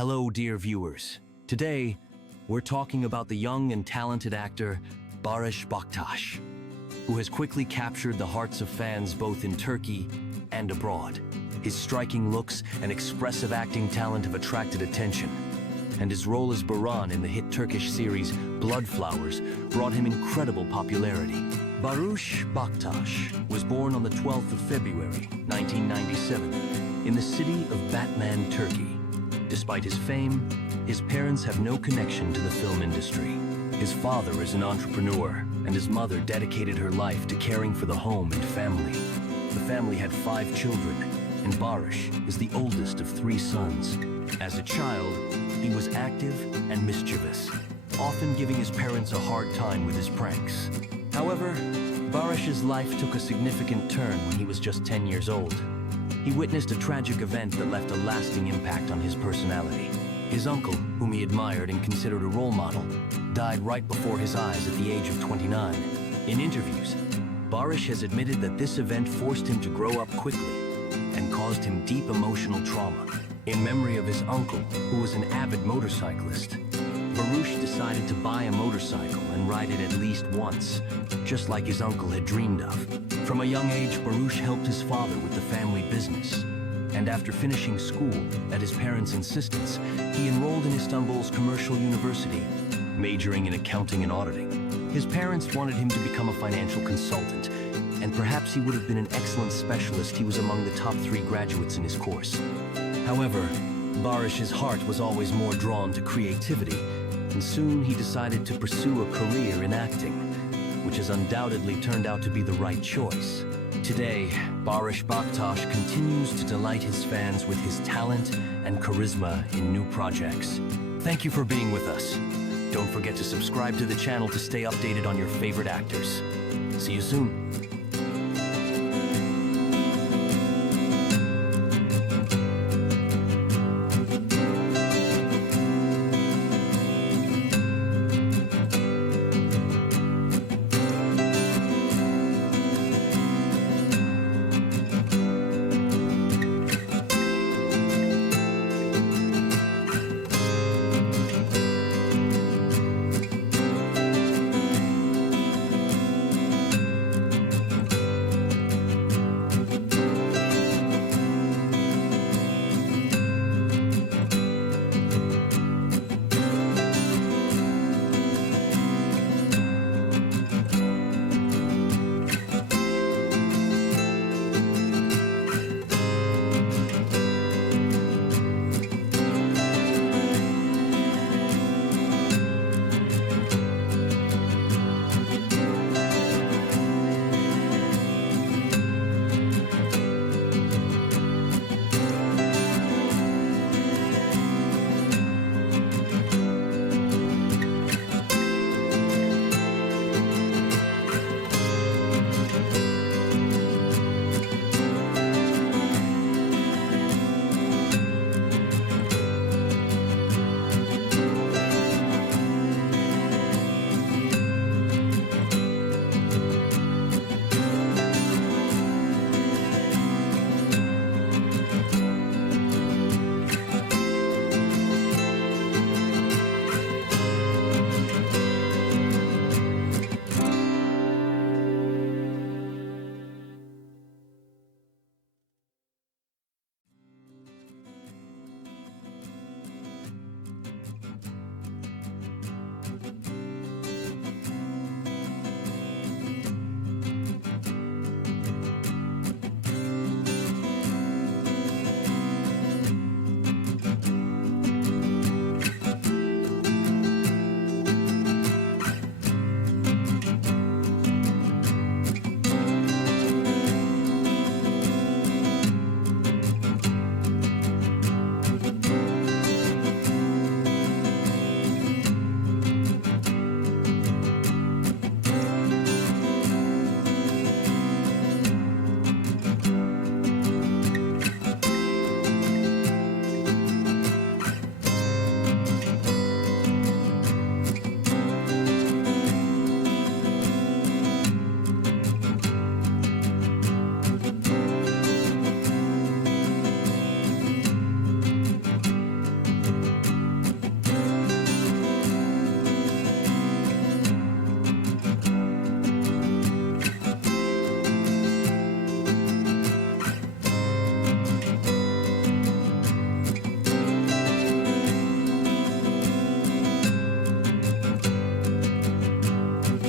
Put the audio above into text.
Hello, dear viewers. Today, we're talking about the young and talented actor Barıs Baktas, who has quickly captured the hearts of fans both in Turkey and abroad. His striking looks and expressive acting talent have attracted attention, and his role as Baran in the hit Turkish series Bloodflowers brought him incredible popularity. Barıs Baktas was born on the 12th of February, 1997, in the city of Batman, Turkey. Despite his fame, his parents have no connection to the film industry. His father is an entrepreneur, and his mother dedicated her life to caring for the home and family. The family had 5 children, and Baris is the oldest of 3 sons. As a child, he was active and mischievous, often giving his parents a hard time with his pranks. However, Baris's life took a significant turn when he was just 10 years old. He witnessed a tragic event that left a lasting impact on his personality. His uncle, whom he admired and considered a role model, died right before his eyes at the age of 29. In interviews, Baris has admitted that this event forced him to grow up quickly and caused him deep emotional trauma. In memory of his uncle, who was an avid motorcyclist, Baris decided to buy a motorcycle and ride it at least once, just like his uncle had dreamed of. From a young age, Baris helped his father with the family business, and after finishing school, at his parents' insistence, he enrolled in Istanbul's commercial university, majoring in accounting and auditing. His parents wanted him to become a financial consultant, and perhaps he would have been an excellent specialist. He was among the top 3 graduates in his course. However, Baris's heart was always more drawn to creativity, and soon he decided to pursue a career in acting, which has undoubtedly turned out to be the right choice. Today, Barıs Baktas continues to delight his fans with his talent and charisma in new projects. Thank you for being with us. Don't forget to subscribe to the channel to stay updated on your favorite actors. See you soon.